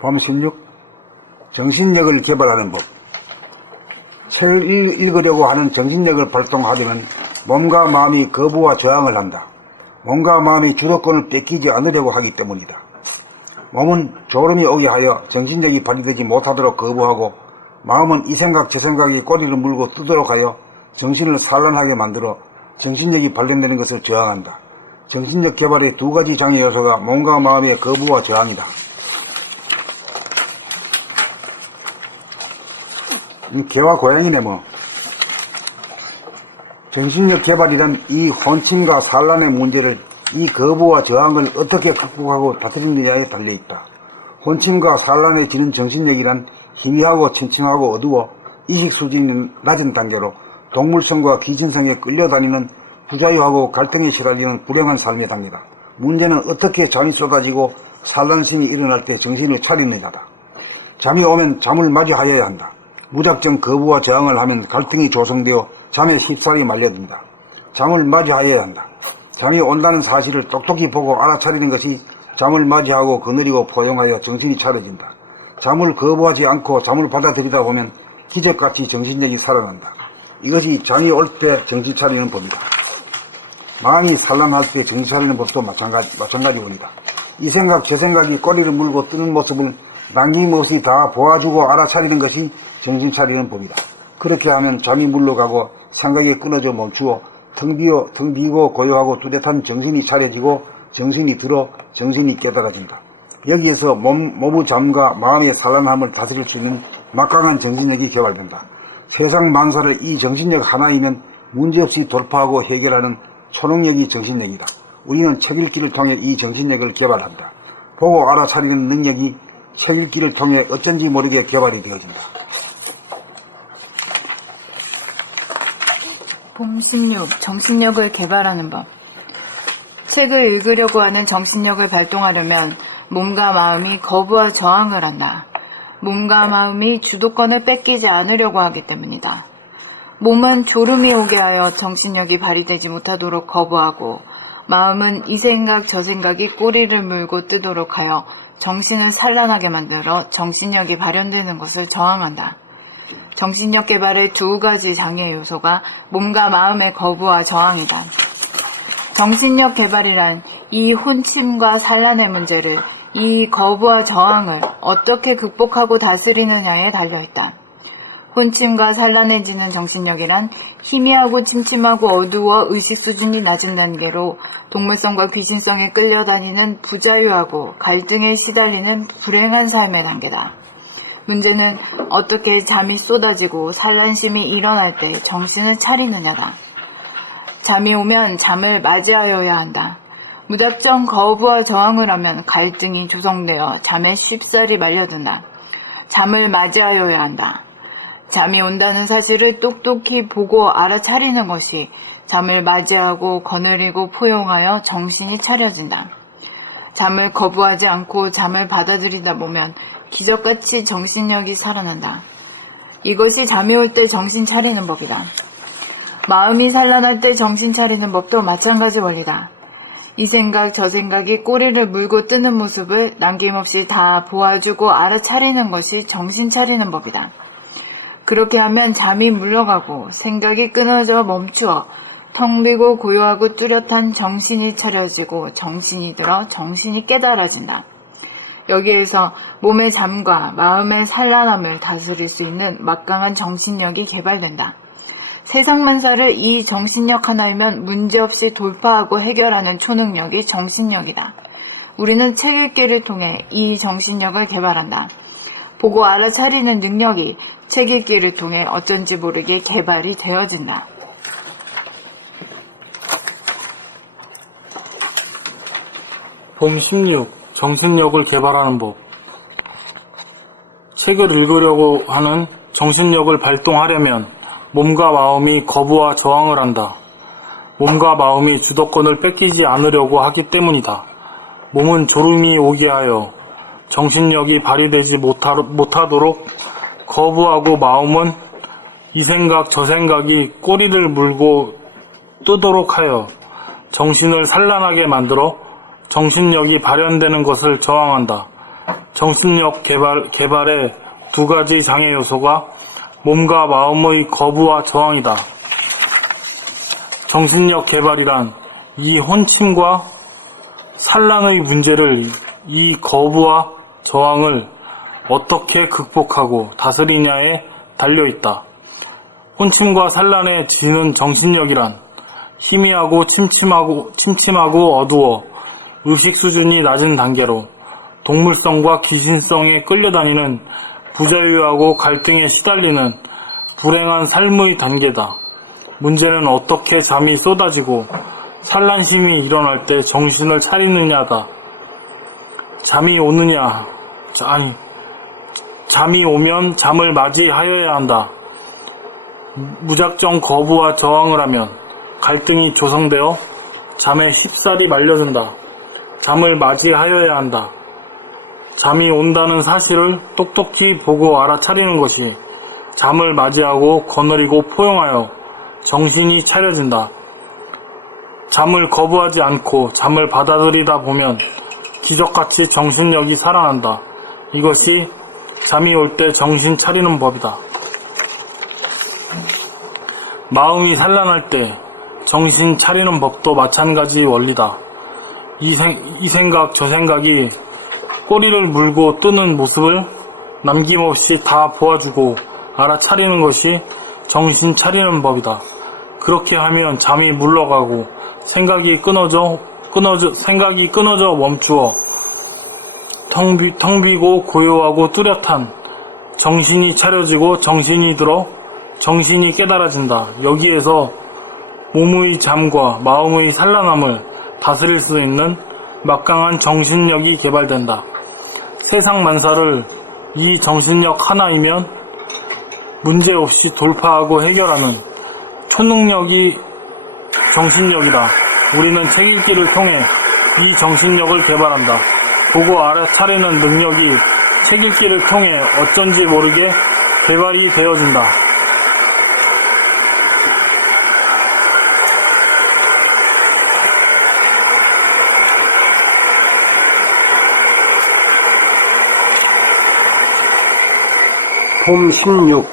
봄 16. 정신력을 개발하는 법. 책을 읽으려고 하는 정신력을 발동하려면 몸과 마음이 거부와 저항을 한다. 몸과 마음이 주도권을 뺏기지 않으려고 하기 때문이다. 몸은 졸음이 오게 하여 정신력이 발휘되지 못하도록 거부하고, 마음은 이 생각 저 생각이 꼬리를 물고 뜨도록 하여 정신을 산란하게 만들어 정신력이 발현되는 것을 저항한다. 정신력 개발의 두 가지 장애 요소가 몸과 마음의 거부와 저항이다. 개와 고양이네 뭐. 정신력 개발이란 이 혼침과 산란의 문제를, 이 거부와 저항을 어떻게 극복하고 다스리느냐에 달려있다. 혼침과 산란에 지는 정신력이란 희미하고 침침하고 어두워 이식 수준이 낮은 단계로 동물성과 귀신성에 끌려다니는 부자유하고 갈등에 시달리는 불행한 삶의 단계다. 문제는 어떻게 잠이 쏟아지고 산란심이 일어날 때 정신을 차리느냐다. 잠이 오면 잠을 맞이하여야 한다. 무작정 거부와 저항을 하면 갈등이 조성되어 잠에 쉽사리 말려든다. 잠을 맞이하여야 한다. 잠이 온다는 사실을 똑똑히 보고 알아차리는 것이 잠을 맞이하고 거느리고 포용하여 정신이 차려진다. 잠을 거부하지 않고 잠을 받아들이다 보면 기적같이 정신력이 살아난다. 이것이 잠이 올 때 정신 차리는 법이다. 마음이 산란할 때 정신 차리는 법도 마찬가지입니다. 이 생각 저 생각이 꼬리를 물고 뜨는 모습을 남김없이 다 보아주고 알아차리는 것이 정신 차리는 법이다. 그렇게 하면 잠이 물러가고 생각이 끊어져 멈추어 텅 비고 고요하고 뚜렷한 정신이 차려지고 정신이 들어 정신이 깨달아진다. 여기에서 몸의 잠과 마음의 산란함을 다스릴 수 있는 막강한 정신력이 개발된다. 세상 만사를 이 정신력 하나이면 문제없이 돌파하고 해결하는 초능력이 정신력이다. 우리는 책 읽기를 통해 이 정신력을 개발한다. 보고 알아차리는 능력이 책 읽기를 통해 어쩐지 모르게 개발이 되어진다. 봄 16. 정신력을 개발하는 법. 책을 읽으려고 하는 정신력을 발동하려면 몸과 마음이 거부와 저항을 한다. 몸과 마음이 주도권을 뺏기지 않으려고 하기 때문이다. 몸은 졸음이 오게 하여 정신력이 발휘되지 못하도록 거부하고, 마음은 이 생각 저 생각이 꼬리를 물고 뜨도록 하여 정신을 산란하게 만들어 정신력이 발현되는 것을 저항한다. 정신력 개발의 두 가지 장애 요소가 몸과 마음의 거부와 저항이다. 정신력 개발이란 이 혼침과 산란의 문제를, 이 거부와 저항을 어떻게 극복하고 다스리느냐에 달려있다. 혼침과 산란해지는 정신력이란 희미하고 침침하고 어두워 의식 수준이 낮은 단계로 동물성과 귀신성에 끌려다니는 부자유하고 갈등에 시달리는 불행한 삶의 단계다. 문제는 어떻게 잠이 쏟아지고 산란심이 일어날 때 정신을 차리느냐다. 잠이 오면 잠을 맞이하여야 한다. 무작정 거부와 저항을 하면 갈등이 조성되어 잠에 쉽사리 말려든다. 잠을 맞이하여야 한다. 잠이 온다는 사실을 똑똑히 보고 알아차리는 것이 잠을 맞이하고 거느리고 포용하여 정신이 차려진다. 잠을 거부하지 않고 잠을 받아들이다 보면 기적같이 정신력이 살아난다. 이것이 잠이 올 때 정신 차리는 법이다. 마음이 산란할 때 정신 차리는 법도 마찬가지 원리다. 이 생각 저 생각이 꼬리를 물고 뜨는 모습을 남김없이 다 보아주고 알아차리는 것이 정신 차리는 법이다. 그렇게 하면 잠이 물러가고 생각이 끊어져 멈추어 텅 비고 고요하고 뚜렷한 정신이 차려지고 정신이 들어 정신이 깨달아진다. 여기에서 몸의 잠과 마음의 산란함을 다스릴 수 있는 막강한 정신력이 개발된다. 세상 만사를 이 정신력 하나이면 문제없이 돌파하고 해결하는 초능력이 정신력이다. 우리는 책 읽기를 통해 이 정신력을 개발한다. 보고 알아차리는 능력이 책 읽기를 통해 어쩐지 모르게 개발이 되어진다. 봄 16. 정신력을 개발하는 법. 책을 읽으려고 하는 정신력을 발동하려면 몸과 마음이 거부와 저항을 한다. 몸과 마음이 주도권을 뺏기지 않으려고 하기 때문이다. 몸은 졸음이 오게 하여 정신력이 발휘되지 못하도록 거부하고, 마음은 이 생각 저 생각이 꼬리를 물고 뜨도록 하여 정신을 산란하게 만들어 정신력이 발현되는 것을 저항한다. 정신력 개발의 두 가지 장애 요소가 몸과 마음의 거부와 저항이다. 정신력 개발이란 이 혼침과 산란의 문제를, 이 거부와 저항을 어떻게 극복하고 다스리냐에 달려있다. 혼침과 산란에 지는 정신력이란 희미하고 침침하고 어두워 의식 수준이 낮은 단계로 동물성과 귀신성에 끌려다니는 부자유하고 갈등에 시달리는 불행한 삶의 단계다. 문제는 어떻게 잠이 쏟아지고 산란심이 일어날 때 정신을 차리느냐다. 잠이 오면 잠을 맞이하여야 한다. 무작정 거부와 저항을 하면 갈등이 조성되어 잠에 쉽사리 말려든다. 잠을 맞이하여야 한다. 잠이 온다는 사실을 똑똑히 보고 알아차리는 것이 잠을 맞이하고 거느리고 포용하여 정신이 차려진다. 잠을 거부하지 않고 잠을 받아들이다 보면 기적같이 정신력이 살아난다. 이것이 잠이 올 때 정신 차리는 법이다. 마음이 산란할 때 정신 차리는 법도 마찬가지 원리다. 이 생각 저 생각이 꼬리를 물고 뜨는 모습을 남김없이 다 보아주고 알아차리는 것이 정신 차리는 법이다. 그렇게 하면 잠이 물러가고 생각이 끊어져 멈추어 텅 비고 고요하고 뚜렷한 정신이 차려지고 정신이 들어 정신이 깨달아진다. 여기에서 몸의 잠과 마음의 산란함을 다스릴 수 있는 막강한 정신력이 개발된다. 세상 만사를 이 정신력 하나이면 문제없이 돌파하고 해결하는 초능력이 정신력이다. 우리는 책 읽기를 통해 이 정신력을 개발한다. 보고 알아차리는 능력이 책 읽기를 통해 어쩐지 모르게 개발이 되어진다. 폼 16.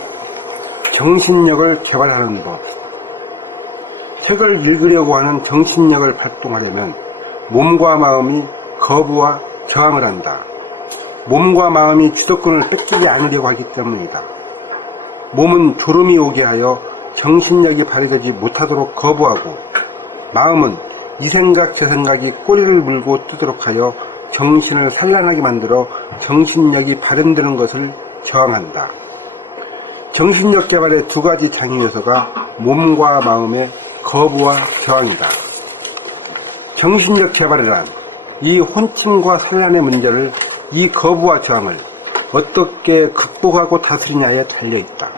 정신력을 개발하는 법. 책을 읽으려고 하는 정신력을 발동하려면 몸과 마음이 거부와 저항을 한다. 몸과 마음이 주도권을 뺏기지 않으려고 하기 때문이다. 몸은 졸음이 오게 하여 정신력이 발휘되지 못하도록 거부하고, 마음은 이 생각 저 생각이 꼬리를 물고 뜨도록 하여 정신을 산란하게 만들어 정신력이 발현되는 것을 저항한다. 정신력 개발의 두 가지 장애 요소가 몸과 마음의 거부와 저항이다. 정신력 개발이란 이 혼침과 산란의 문제를, 이 거부와 저항을 어떻게 극복하고 다스리냐에 달려있다.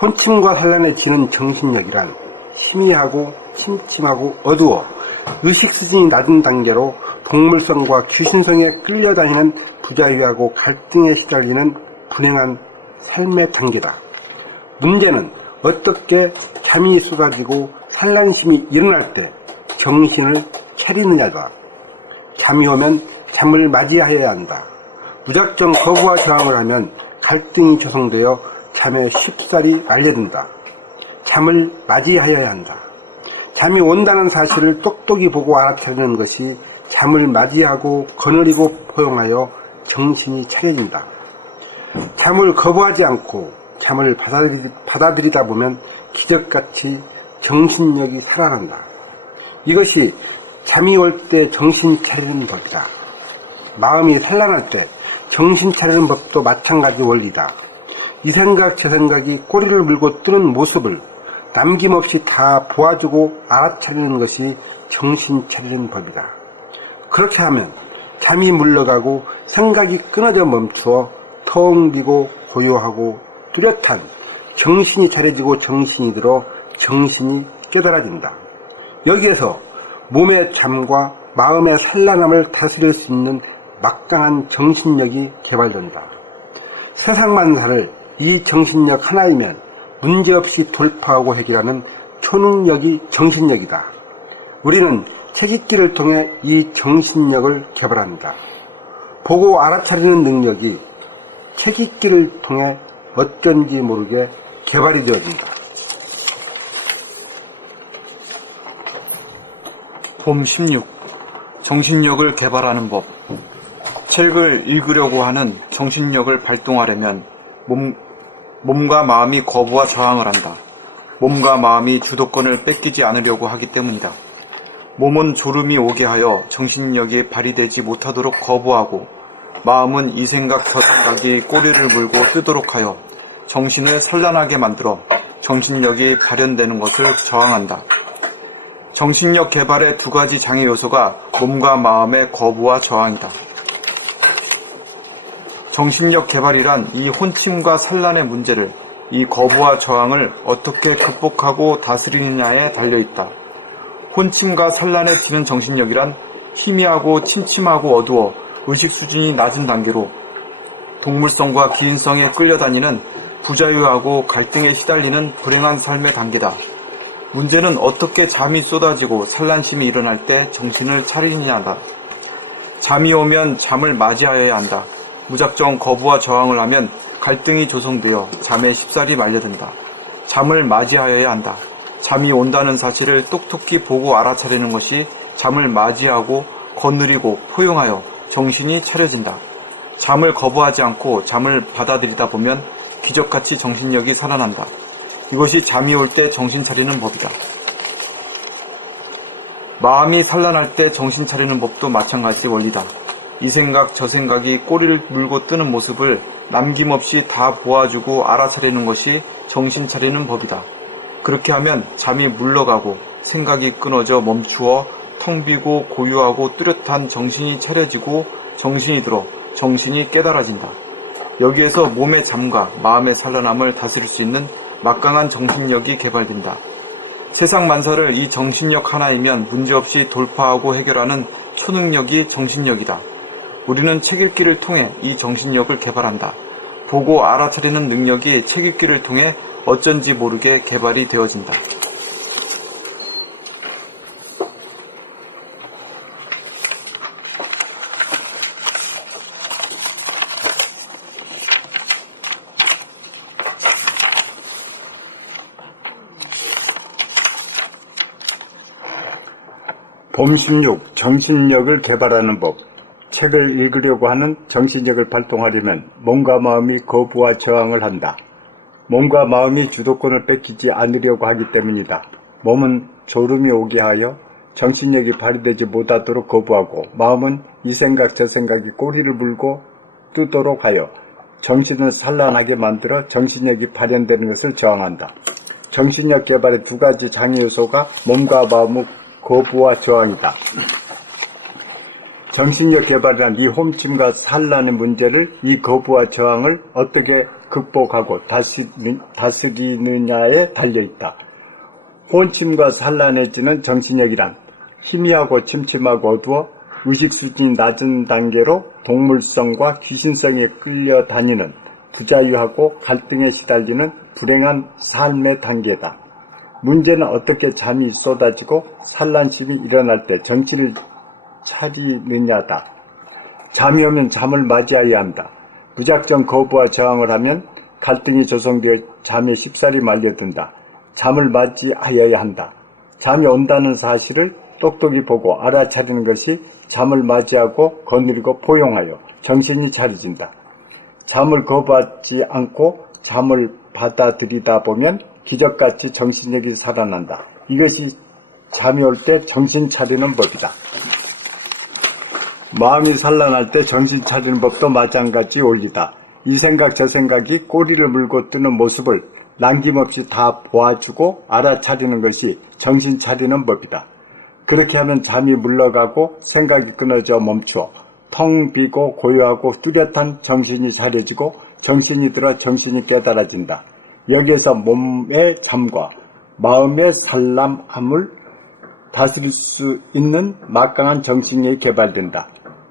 혼침과 산란에 지는 정신력이란 희미하고 침침하고 어두워 의식 수준이 낮은 단계로 동물성과 귀신성에 끌려다니는 부자유하고 갈등에 시달리는 불행한 삶의 단계다. 문제는 어떻게 잠이 쏟아지고 산란심이 일어날 때 정신을 차리느냐다. 잠이 오면 잠을 맞이하여야 한다. 무작정 거부와 저항을 하면 갈등이 조성되어 잠에 쉽사리 말려든다. 잠을 맞이하여야 한다. 잠이 온다는 사실을 똑똑히 보고 알아차리는 것이 잠을 맞이하고 거느리고 포용하여 정신이 차려진다. 잠을 거부하지 않고 잠을 받아들이다 보면 기적같이 정신력이 살아난다. 이것이 잠이 올 때 정신 차리는 법이다. 마음이 산란할 때 정신 차리는 법도 마찬가지 원리다. 이 생각 저 생각이 꼬리를 물고 뜨는 모습을 남김없이 다 보아주고 알아차리는 것이 정신 차리는 법이다. 그렇게 하면 잠이 물러가고 생각이 끊어져 멈추어 텅 비고 고요하고 뚜렷한 정신이 차려지고 정신이 들어 정신이 깨달아진다. 여기에서 몸의 잠과 마음의 산란함을 다스릴 수 있는 막강한 정신력이 개발된다. 세상 만사를 이 정신력 하나이면 문제없이 돌파하고 해결하는 초능력이 정신력이다. 우리는 책 읽기를 통해 이 정신력을 개발합니다. 보고 알아차리는 능력이 책 읽기를 통해 어쩐지 모르게 개발이 되어진다. 봄 16. 정신력을 개발하는 법. 책을 읽으려고 하는 정신력을 발동하려면 몸과 마음이 거부와 저항을 한다. 몸과 마음이 주도권을 뺏기지 않으려고 하기 때문이다. 몸은 졸음이 오게 하여 정신력이 발휘되지 못하도록 거부하고, 마음은 이 생각 저 생각이 꼬리를 물고 뜨도록 하여 정신을 산란하게 만들어 정신력이 발현되는 것을 저항한다. 정신력 개발의 두 가지 장애 요소가 몸과 마음의 거부와 저항이다. 정신력 개발이란 이 혼침과 산란의 문제를, 이 거부와 저항을 어떻게 극복하고 다스리느냐에 달려있다. 혼침과 산란에 지는 정신력이란 희미하고 침침하고 어두워 의식 수준이 낮은 단계로 동물성과 기인성에 끌려다니는 부자유하고 갈등에 시달리는 불행한 삶의 단계다. 문제는 어떻게 잠이 쏟아지고 산란심이 일어날 때 정신을 차리느냐다. 잠이 오면 잠을 맞이하여야 한다. 무작정 거부와 저항을 하면 갈등이 조성되어 잠에 쉽사리 말려든다. 잠을 맞이하여야 한다. 잠이 온다는 사실을 똑똑히 보고 알아차리는 것이 잠을 맞이하고 거느리고 포용하여 정신이 차려진다. 잠을 거부하지 않고 잠을 받아들이다 보면 기적같이 정신력이 살아난다. 이것이 잠이 올 때 정신 차리는 법이다. 마음이 산란할 때 정신 차리는 법도 마찬가지 원리다. 이 생각 저 생각이 꼬리를 물고 뜨는 모습을 남김없이 다 보아주고 알아차리는 것이 정신 차리는 법이다. 그렇게 하면 잠이 물러가고 생각이 끊어져 멈추어 텅 비고 고요하고 뚜렷한 정신이 차려지고 정신이 들어 정신이 깨달아진다. 여기에서 몸의 잠과 마음의 산란함을 다스릴 수 있는 막강한 정신력이 개발된다. 세상 만사를 이 정신력 하나이면 문제없이 돌파하고 해결하는 초능력이 정신력이다. 우리는 책 읽기를 통해 이 정신력을 개발한다. 보고 알아차리는 능력이 책 읽기를 통해 어쩐지 모르게 개발이 되어진다. 봄 16. 정신력을 개발하는 법. 책을 읽으려고 하는 정신력을 발동하려면 몸과 마음이 거부와 저항을 한다. 몸과 마음이 주도권을 뺏기지 않으려고 하기 때문이다. 몸은 졸음이 오게 하여 정신력이 발휘되지 못하도록 거부하고, 마음은 이 생각 저 생각이 꼬리를 물고 뜨도록 하여 정신을 산란하게 만들어 정신력이 발현되는 것을 저항한다. 정신력 개발의 두 가지 장애 요소가 몸과 마음의 거부와 저항이다. 정신력 개발이란 이 혼침과 산란의 문제를, 이 거부와 저항을 어떻게 극복하고 다스리느냐에 달려있다. 혼침과 산란해지는 정신력이란 희미하고 침침하고 어두워 의식 수준이 낮은 단계로 동물성과 귀신성에 끌려다니는 부자유하고 갈등에 시달리는 불행한 삶의 단계다. 문제는 어떻게 잠이 쏟아지고 산란심이 일어날 때 정신을 차리느냐다. 잠이 오면 잠을 맞이해야 한다. 무작정 거부와 저항을 하면 갈등이 조성되어 잠에 쉽사리 말려든다. 잠을 맞이하여야 한다. 잠이 온다는 사실을 똑똑히 보고 알아차리는 것이 잠을 맞이하고 거느리고 포용하여 정신이 차려진다. 잠을 거부하지 않고 잠을 받아들이다 보면 기적같이 정신력이 살아난다. 이것이 잠이 올 때 정신 차리는 법이다. 마음이 산란할 때 정신 차리는 법도 마찬가지 원리다. 이 생각 저 생각이 꼬리를 물고 뜨는 모습을 남김없이 다 보아주고 알아차리는 것이 정신 차리는 법이다. 그렇게 하면 잠이 물러가고 생각이 끊어져 멈추어 텅 비고 고요하고 뚜렷한 정신이 차려지고 정신이 들어 정신이 깨달아진다. 여기에서 몸의 잠과 마음의 산란함을 다스릴 수 있는 막강한 정신력이 개발된다.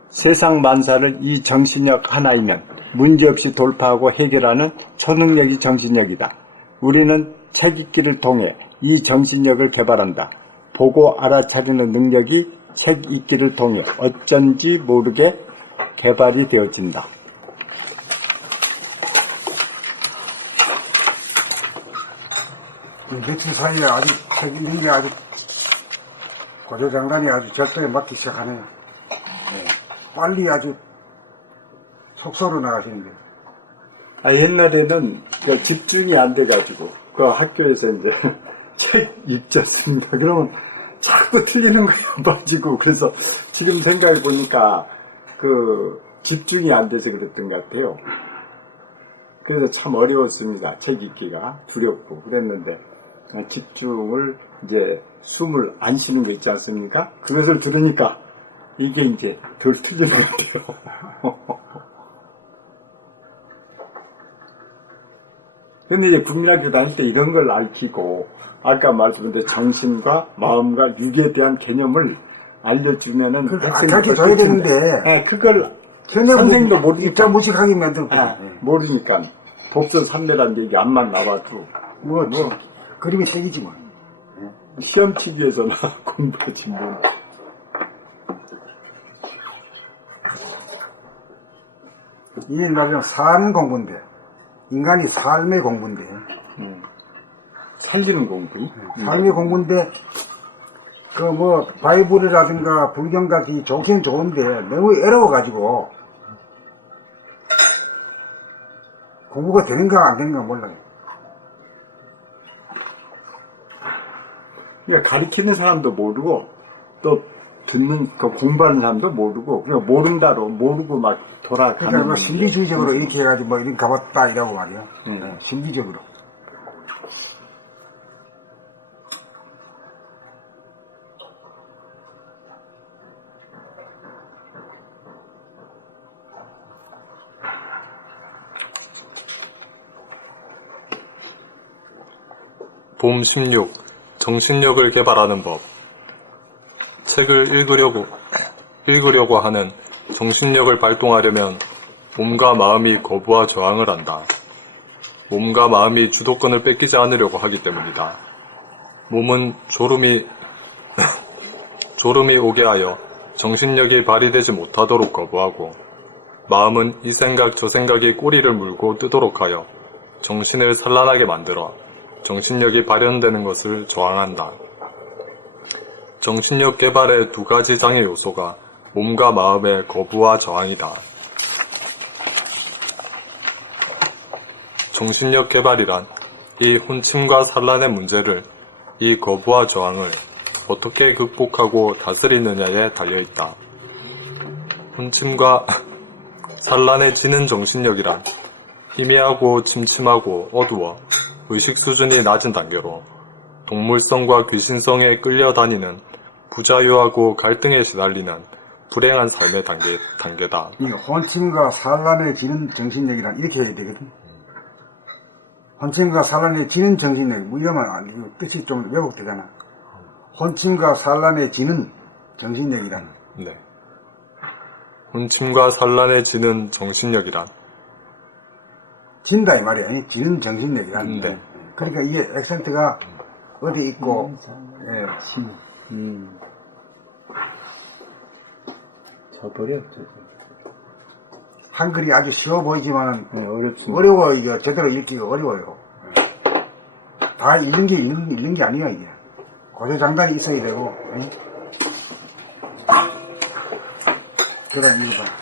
세상 만사를 이 정신력 하나이면 문제없이 돌파하고 해결하는 초능력이 정신력이다. 우리는 책 읽기를 통해 이 정신력을 개발한다. 보고 알아차리는 능력이 책 읽기를 통해 어쩐지 모르게 개발이 되어진다. 며칠 사이에 아주 책 읽는 게 아주 고조장단이 아주 절도에 맞기 시작하네요. 네. 빨리 아주 속소로 나가시는데. 옛날에는 그 집중이 안 돼가지고 그 학교에서 이제 책 읽자습니다. 그러면 자꾸 틀리는 거예요. 빠지고. 그래서 지금 생각해 보니까 그 집중이 안 돼서 그랬던 것 같아요. 그래서 참 어려웠습니다. 책 읽기가 두렵고 그랬는데 집중을 이제 숨을 안 쉬는 거 있지 않습니까? 그것을 들으니까 이게 이제 덜 틀리는 것 같아요. 근데 이제 국민학교 다닐 때 이런 걸 알히고 아까 말씀드린 정신과 마음과 육에 대한 개념을 알려주면은 그렇게 줘야 되는데 네, 그걸 전혀 선생님도 모르니까 입자 무식하게 만들고 모르니까 법선 삼매라는 얘기 안만 나와도 뭐 그림이 땡이지 뭐. 시험 치기 위해서나 공부하지 뭐. 이게 말하자면 사는 공부인데 인간이 삶의 공부인데 살리는 공부. 삶의 공부인데 그 뭐 바이블이라든가 불경같이 좋긴 좋은데 너무 어려워가지고 공부가 되는가 안 되는가 몰라요. 그러니까 가르치는 사람도 모르고 또 듣는 그 공부하는 사람도 모르고 그냥 모른다로 모르고 막 돌아가는. 그러니까 뭐 신비주의적으로 이렇게 해가지고 뭐 이런 가봤다 이라고 말이요. 네, 신비적으로. 봄 16. 정신력을 개발하는 법. 책을 읽으려고 하는 정신력을 발동하려면 몸과 마음이 거부와 저항을 한다. 몸과 마음이 주도권을 뺏기지 않으려고 하기 때문이다. 몸은 졸음이 오게 하여 정신력이 발휘되지 못하도록 거부하고, 마음은 이 생각 저 생각이 꼬리를 물고 뜨도록 하여 정신을 산란하게 만들어 정신력이 발현되는 것을 저항한다. 정신력 개발의 두 가지 장애 요소가 몸과 마음의 거부와 저항이다. 정신력 개발이란 이 혼침과 산란의 문제를, 이 거부와 저항을 어떻게 극복하고 다스리느냐에 달려있다. 혼침과 산란에 지는 정신력이란 희미하고 침침하고 어두워 의식 수준이 낮은 단계로 동물성과 귀신성에 끌려다니는 부자유하고 갈등에 시달리는 불행한 삶의 단계다. 이 혼침과 산란에 지는 정신력이란 이렇게 해야 되거든. 혼침과 산란에 지는 정신력, 뭐 이러면 뜻이 좀 왜곡되잖아. 혼침과 산란에 지는 정신력이란. 네. 혼침과 산란에 지는 정신력이란 진다 이 말이야. 지는 정신력이란. 네. 그러니까 이게 액센트가 어디 있고, 예. 저버려. 한글이 아주 쉬워 보이지만은 어렵습니다. 어려워. 이거 제대로 읽기가 어려워요. 다 읽는 게 아니야 이게. 고조장단이 있어야 되고. 그래 읽어봐.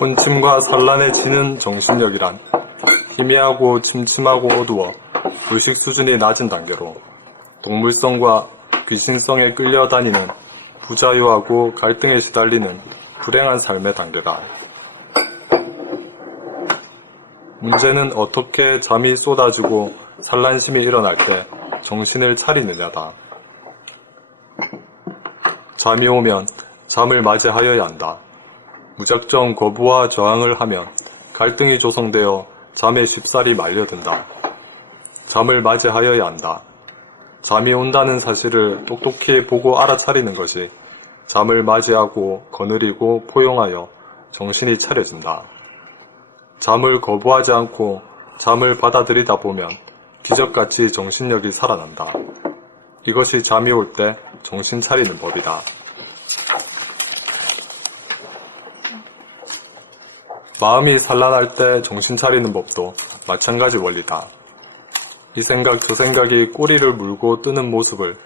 혼침과 산란에 지는 정신력이란 희미하고 침침하고 어두워 의식 수준이 낮은 단계로 동물성과 귀신성에 끌려다니는 부자유하고 갈등에 시달리는 불행한 삶의 단계다. 문제는 어떻게 잠이 쏟아지고 산란심이 일어날 때 정신을 차리느냐다. 잠이 오면 잠을 맞이하여야 한다. 무작정 거부와 저항을 하면 갈등이 조성되어 잠에 쉽사리 말려든다. 잠을 맞이하여야 한다. 잠이 온다는 사실을 똑똑히 보고 알아차리는 것이 잠을 맞이하고 거느리고 포용하여 정신이 차려진다. 잠을 거부하지 않고 잠을 받아들이다 보면 기적같이 정신력이 살아난다. 이것이 잠이 올 때 정신 차리는 법이다. 마음이 산란할 때 정신 차리는 법도 마찬가지 원리다. 이 생각 저 생각이 꼬리를 물고 뜨는 모습을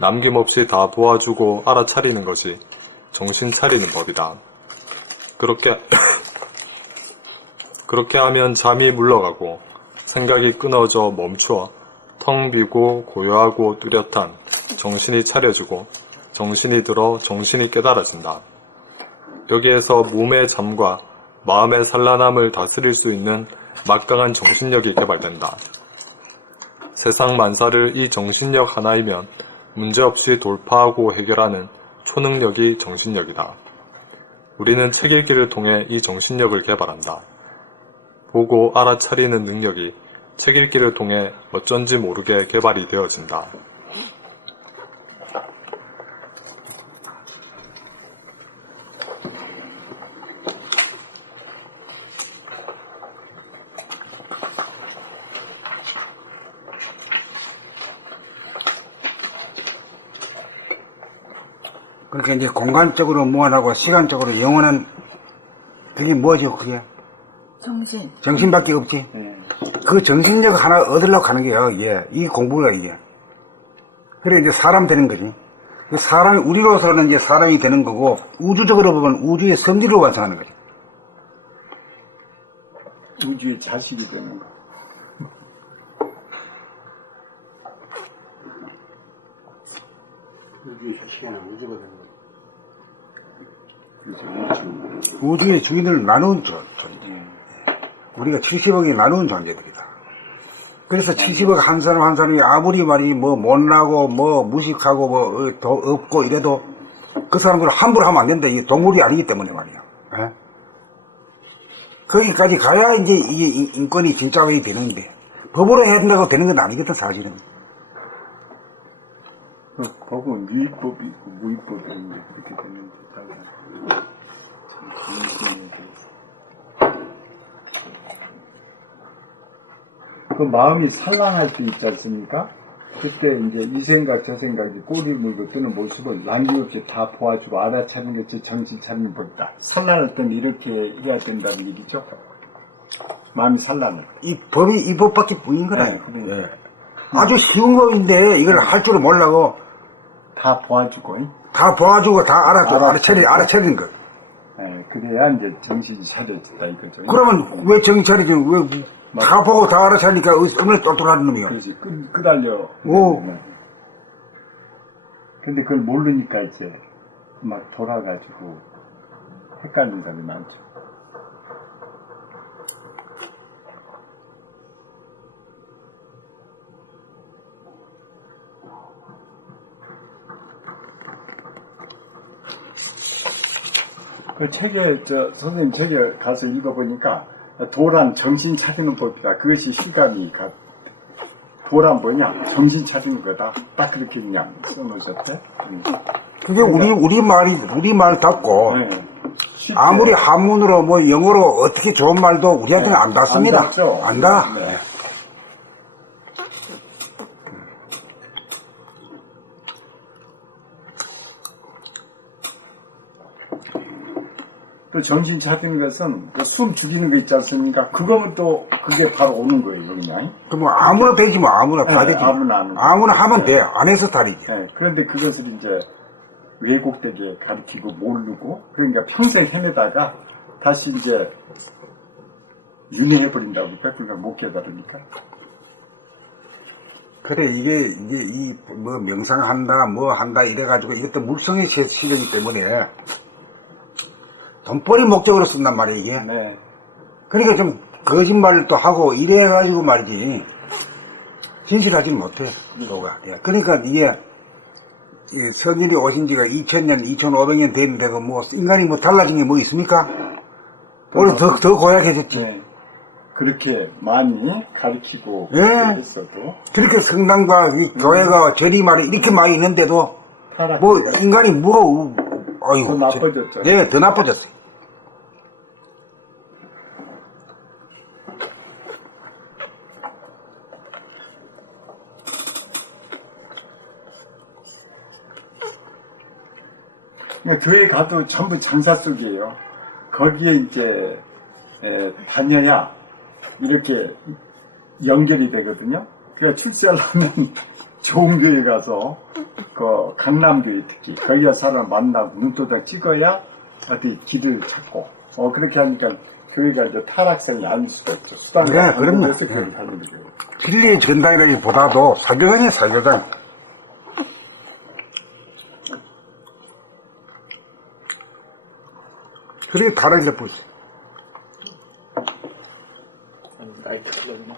남김없이 다 도와주고 알아차리는 것이 정신 차리는 법이다. 그렇게 하면 잠이 물러가고 생각이 끊어져 멈추어 텅 비고 고요하고 뚜렷한 정신이 차려지고 정신이 들어 정신이 깨달아진다. 여기에서 몸의 잠과 마음의 산란함을 다스릴 수 있는 막강한 정신력이 개발된다. 세상 만사를 이 정신력 하나이면 문제없이 돌파하고 해결하는 초능력이 정신력이다. 우리는 책 읽기를 통해 이 정신력을 개발한다. 보고 알아차리는 능력이 책 읽기를 통해 어쩐지 모르게 개발이 되어진다. 그렇게 이제 공간적으로 무한하고 시간적으로 영원한 그게 뭐죠, 그게? 정신. 정신밖에 없지. 예. 그 정신력 하나 얻으려고 하는 게요, 이게. 이 공부가 이게. 그래, 이제 사람 되는 거지. 사람이, 우리로서는 이제 사람이 되는 거고, 우주적으로 보면 우주의 성질을 완성하는 거지. 우주의 자식이 되는 거. 우주의 자식이나 우주가 되는 거지. 그렇죠. 우주의 주인을 나누는 존재. 우리가 70억이 나누는 존재들이다. 그래서 70억 한 사람 한 사람이 아무리 말이 뭐 못나고 뭐 무식하고 뭐 더 없고 이래도 그 사람들은 함부로 하면 안 된다. 이게 동물이 아니기 때문에 말이야. 예? 거기까지 가야 이제 이게 인권이 진짜가 되는데 법으로 해야 된다고 되는 건 아니거든 사실은. 법은 유의법이 있고 무의법이 있는데 그렇게 되는데 자기가 정신에 대해서. 그 마음이 산란할 수 있지 않습니까? 그때 이제 이 생각 저 생각이 꼬리 물고 뜨는 모습을 남김없이 다 보아주고 알아차리는 것이 정신 차리는 법이다. 산란할 때는 이렇게 해야 된다는 얘기죠. 마음이 산란을. 이 법이 이 법밖에 뿐인 거라. 네, 그러니까. 아주 쉬운 법인데 이걸 할 줄을 몰라고 다 보아주고, 다 봐주고 다 알아차리는 거. 예, 그래야 이제 정신이 차려진다 이거죠. 그러면 왜 정신 차리지? 왜 다 보고 다 알아차리니까 얼마나 똘똘한 놈이야. 그렇지, 끄달려. 오. 근데 그걸 모르니까 이제 막 돌아가지고 헷갈리는 사람이 많죠. 그 책에, 선생님 책에 가서 읽어보니까, 도란 정신 차리는 법이다. 그것이 실감이 도란 뭐냐? 정신 차리는 거다. 딱 그렇게 그냥 써놓으셨대. 그게 우리 말답고, 네. 쉽게. 아무리 한문으로 뭐 영어로 어떻게 좋은 말도 우리한테는 안 닿습니다. 안 닿죠? 안 닿아. 네. 또 정신 차리는 것은 그 숨 죽이는 거 있지 않습니까? 그거면 또 그게 바로 오는 거예요, 그냥. 그럼 아무나 되지 뭐 아무나 다 네, 되지. 아무나 하면 돼. 안 해서 다르지. 네, 그런데 그것을 이제 왜곡되게 가르치고 모르고 그러니까 평생 헤매다가 다시 이제 윤회해버린다고 빽빽하게 못 깨달으니까. 그래 이게 뭐 명상한다 뭐 한다 이래가지고 이것도 물성의 시력이기 때문에 돈벌이 목적으로 쓴단 말이야 이게. 네. 그러니까 좀 거짓말을 또 하고 이래가지고 말이지 진실하지는 못해 너가. 그러니까 이게 성인이 오신 지가 2000년 2500년 됐는데도 뭐 인간이 뭐 달라진 게 뭐 있습니까? 오히려 더 고약해졌지. 네. 그렇게 많이 가르치고 예. 있어도 그렇게 성당과 이 교회가 절이 말이 이렇게 많이 있는데도 뭐 인간이 뭐가 아이고 더 나빠졌죠. 네, 더 나빠졌어요. 그러니까 교회 가도 전부 장사 속이에요. 거기에 이제 다녀야 이렇게 연결이 되거든요. 그래서 출세하려면 좋은 교회 가서 그 강남교회 특히 거기가 사람 만나고 눈도장 찍어야 어디 길을 찾고 그렇게 하니까 교회가 이제 타락성이 아닐 수가 없죠. 수단과 네, 그럼요. 방법에서 교회를 하는 거죠. 진리의 전당이라기보다도 사교장이에요, 사교장. 그렇게 가라앉아 보세요. 나이트 클럽이나.